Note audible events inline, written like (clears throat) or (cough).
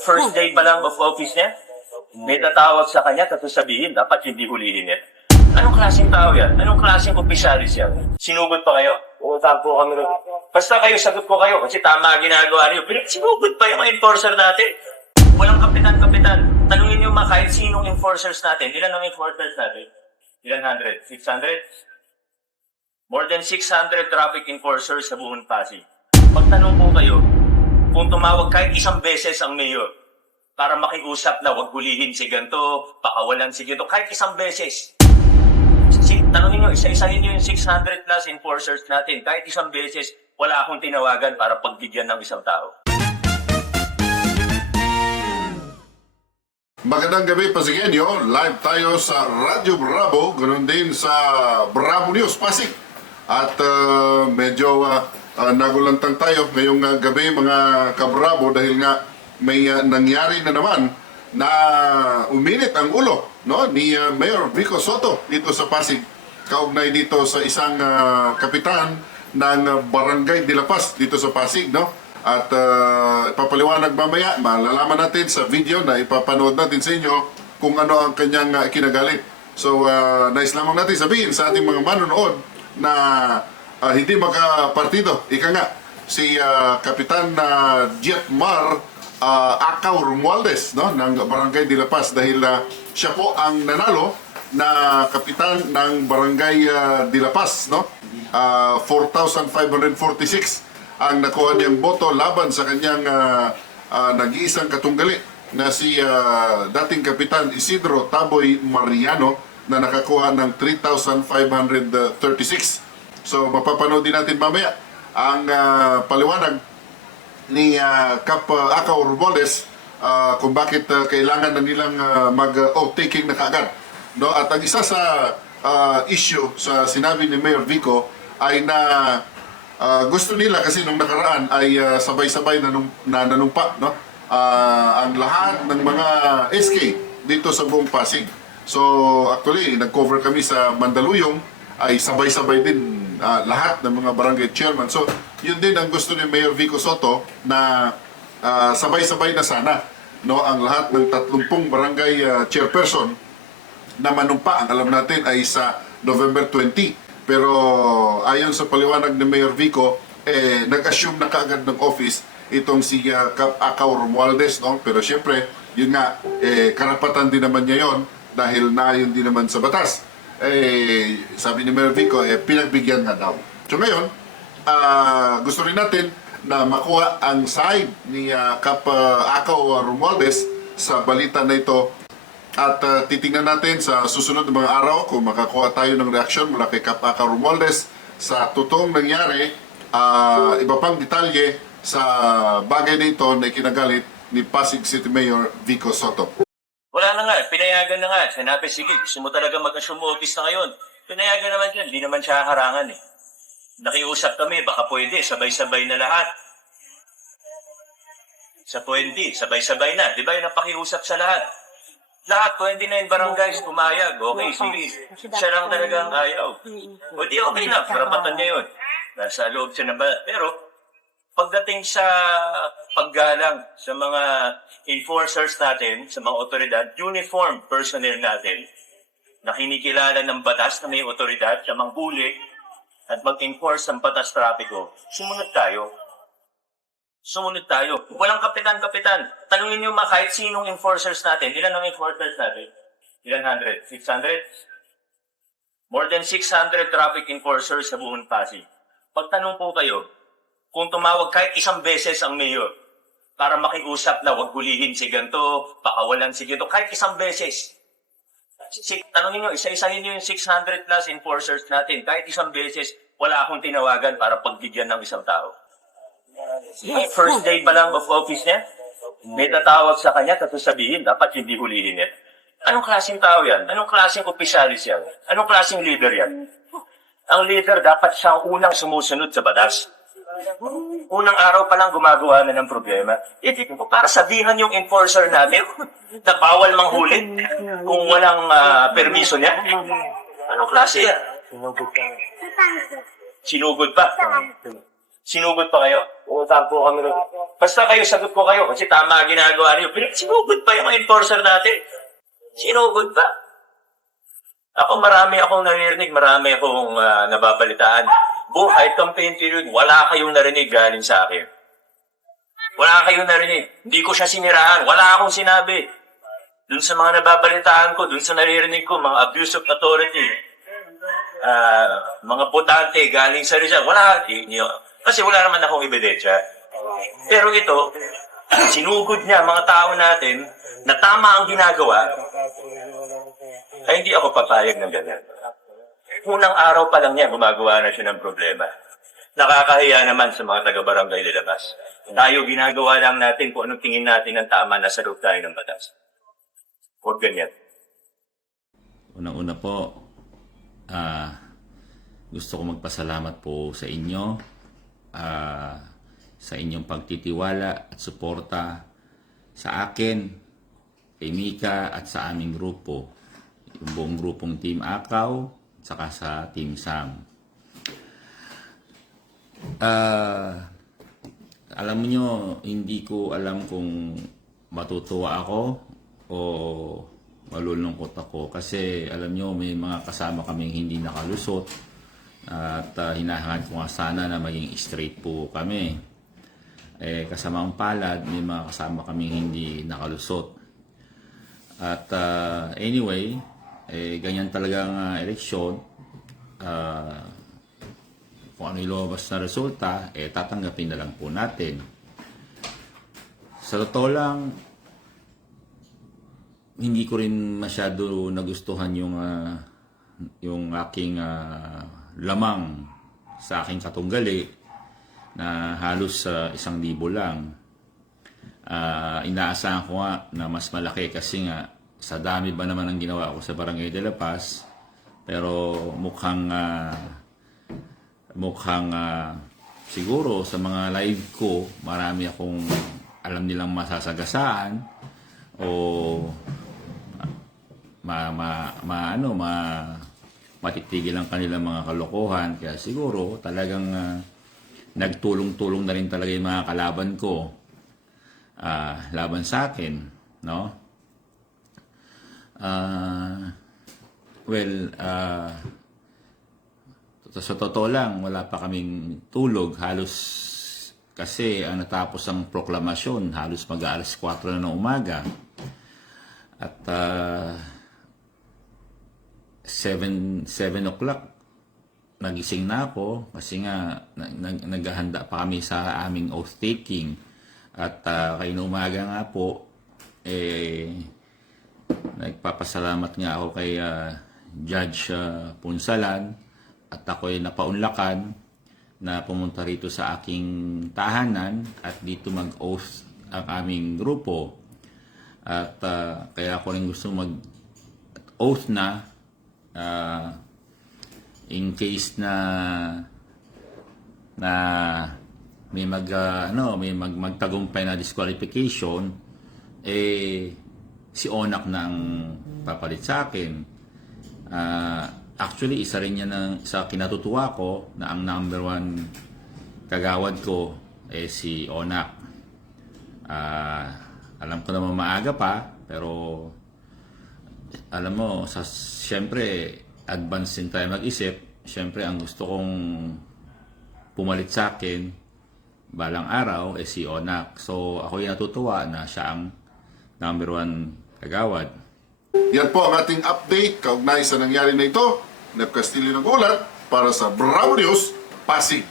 First day pa lang of office niya, may tatawag sa kanya tapos sabihin, dapat hindi hulihin yan. Anong klaseng tao yan? Anong klaseng opisyalis yan? Sinugod pa kayo? Pumunta po kami rin. Basta kayo, sagot ko kayo kasi tama ang ginagawa niyo. Pero sinugod pa yung mga enforcer natin. Walang kapitan-kapitan. Tanungin niyo mga kahit sinong enforcers natin. Ilan ang enforcers natin? Ilan hundred? 600? More than 600 traffic enforcers sa buong Pasig. Pagtanong po kayo, kung tumawag kahit isang beses ang mayor para makiusap na wag hulihin si ganito, pakawalan si ganito, kahit isang beses. Si, tanongin nyo, isa-isahin nyo yung 600 plus enforcers natin. Kahit isang beses, wala akong tinawagan para pagbigyan ng isang tao. Magandang gabi, Pasigenyo. Live tayo sa Radyo Bravo, ganun din sa Bravo News, Pasig. At uh, medyo uh, uh, nagulantang tayo ngayong uh, gabi, mga kabravo, dahil nga may uh, nangyari na naman na uminit ang ulo no, ni uh, Mayor Vico Soto dito sa Pasig. Kaugnay dito sa isang uh, kapitan ng uh, Barangay de la Paz dito sa Pasig. No? At uh, ipapaliwanag mamaya, malalaman natin sa video na ipapanood natin sa inyo kung ano ang kanyang uh, kinagalit. So, uh, nais lamang natin sabihin sa ating mga manonood na uh, hindi makapartido. Ika nga, si uh, Kapitan na Jet Mar uh, Akaw Romualdez no, ng Barangay de la Paz dahil uh, siya po ang nanalo na kapitan ng Barangay uh, de. No? Uh, 4,546 ang nakuha niyang boto laban sa kanyang uh, uh, nag-iisang katunggali na si uh, dating kapitan Isidro Taboy Mariano na nakakuha ng 3,536. So mapapanood din natin mamaya ang uh, paliwanag ni uh, Kap uh, Akaw Romualdez uh, kung bakit uh, kailangan na nilang uh, mag-oath-taking na kaagad. No? At ang isa sa uh, issue sa sinabi ni Mayor Vico ay na uh, gusto nila kasi nung nakaraan ay uh, sabay-sabay na, na nanumpa no? uh, ang lahat ng mga SK dito sa buong Pasig. So actually, nag-cover kami sa Mandaluyong ay sabay-sabay din uh, lahat ng mga barangay chairman. So yun din ang gusto ni Mayor Vico Soto na uh, sabay-sabay na sana no ang lahat ng 30 barangay uh, chairperson na manumpa ang alam natin ay sa November 20. Pero ayon sa paliwanag ni Mayor Vico, eh, nag-assume na kaagad ng office itong si uh, Kap Akaw Romualdez. No? Pero siyempre, yun nga, eh, karapatan din naman niya yon dahil naayon din naman sa batas. Eh, sabi ni Mayor Vico, eh, pinagbigyan nga daw. So ngayon, ah, gusto rin natin na makuha ang side ni uh, Kap uh, Akaw Romualdez sa balita na ito at uh, titingnan natin sa susunod na mga araw kung makakuha tayo ng reaksyon mula kay Kapaka Romualdez sa totoong nangyari, uh, iba pang detalye sa bagay na ito na ikinagalit ni Pasig City Mayor Vico Soto. Na nga, pinayagan na nga. Sinabi, sige, gusto mo talaga mag-assume office na ngayon. Pinayagan naman siya, hindi naman siya harangan eh. Nakiusap kami, baka pwede, sabay-sabay na lahat. Sa pwede, sabay-sabay na. Di ba yun ang pakiusap sa lahat? Lahat, 29 barangays, pumayag. Okay, sige. Siya lang talagang ayaw. O di okay na, karapatan niya yun. Nasa loob siya na ba? Pero, pagdating sa paggalang sa mga enforcers natin, sa mga otoridad, uniform personnel natin, na kinikilala ng batas na may otoridad sa manghuli at mag-enforce ng batas trapiko, sumunod tayo. Sumunod tayo. Walang kapitan-kapitan. Tanungin niyo mga kahit sinong enforcers natin. Ilan ang enforcers natin? Ilan hundred? 600? More than 600 traffic enforcers sa buong Pasig. Pagtanong po kayo, kung tumawag kahit isang beses ang mayor para makiusap na wag hulihin si ganito, pakawalan si ganito, kahit isang beses. Si, tanongin nyo, isa-isahin nyo yung 600 plus enforcers natin. Kahit isang beses, wala akong tinawagan para pagbigyan ng isang tao. First day pa lang of office niya, may tatawag sa kanya tapos sabihin, dapat hindi hulihin yan. Anong klaseng tao yan? Anong klaseng opisyalis yan? Anong klaseng leader yan? Ang leader dapat siya ang unang sumusunod sa batas. Unang araw pa lang gumagawa na ng problema. Itik ko, para sabihan yung enforcer natin (laughs) na bawal manghuli kung walang ah, permiso niya. Anong klase yan? Sinugod pa. Sinugod pa kayo? Utang po kami rin. Basta kayo, sagot ko kayo kasi tama ang ginagawa niyo. Sinugod pa yung enforcer natin. Sinugod pa. Ako marami akong naririnig, marami akong ah, nababalitaan. Buhay campaign period, wala kayong narinig galing sa akin. Wala kayong narinig. Hindi ko siya siniraan. Wala akong sinabi. Dun sa mga nababalitaan ko, dun sa naririnig ko, mga abuse of authority, ah, mga butante galing sa Rizal, wala. Di- kasi wala naman akong ebidensya. Pero ito, (clears throat) sinugod niya mga tao natin na tama ang ginagawa, ay hindi ako papayag ng ganyan. Unang araw pa lang niya, gumagawa na siya ng problema. Nakakahiya naman sa mga taga-barangay lalabas. Tayo ginagawa lang natin kung anong tingin natin ng tama na sa loob tayo ng batas. Huwag ganyan. Unang-una po, ah, gusto ko magpasalamat po sa inyo ah, sa inyong pagtitiwala at suporta sa akin, kay Mika at sa aming grupo. Yung buong grupong Team Akaw, saka sa Team Sam. Ah, alam nyo, hindi ko alam kung matutuwa ako o malulungkot ako kasi alam nyo may mga kasama kaming hindi nakalusot at uh, hinahangad ko nga sana na maging straight po kami. Eh, kasama ang palad, may mga kasama kaming hindi nakalusot. At ah, anyway, eh, ganyan talaga ang ah, eleksyon. Ah, kung ano lumabas na resulta, eh tatanggapin na lang po natin. Sa totoo lang, hindi ko rin masyado nagustuhan yung ah, yung aking ah, lamang sa aking katunggali na halos sa isang libo lang. Ah, inaasahan ko nga na mas malaki kasi nga sa dami ba naman ang ginawa ko sa Barangay de la Paz pero mukhang ah, mukhang ah, siguro sa mga live ko marami akong alam nilang masasagasaan o ma, ma, ma ano ma matitigil ang kanilang mga kalokohan. Kaya siguro talagang ah, nagtulong-tulong na rin talaga yung mga kalaban ko ah, laban sa akin no Ah, well ah sa totoo lang, wala pa kaming tulog. Halos kasi ang natapos ang proklamasyon, halos mag-aalas 4 na ng umaga. At uh, 7, 7 o'clock, nagising na ako kasi nga nag, nag- naghahanda pa kami sa aming oath-taking. At uh, kayo umaga nga po, eh, nagpapasalamat nga ako kay ah, Judge ah, Punsalan at ako'y napaunlakan na pumunta rito sa aking tahanan at dito mag-oath ang aming grupo. At ah, kaya ako rin gusto mag-oath na ah, in case na na may mag ah, ano may mag magtagumpay na disqualification eh si Onak na ang papalit sa akin. Ah, actually, isa rin yan ang, sa kinatutuwa ko na ang number one kagawad ko eh si Onak. Ah, alam ko naman maaga pa, pero alam mo, sa, siyempre, advance din tayo mag-isip. Siyempre, ang gusto kong pumalit sa akin, balang araw, eh si Onak. So, ako yung natutuwa na siya ang number one kagawad. Yan po ang ating update kaugnay sa nangyari na ito. Neb Castillo ng Ulat para sa Bravo News, Pasig.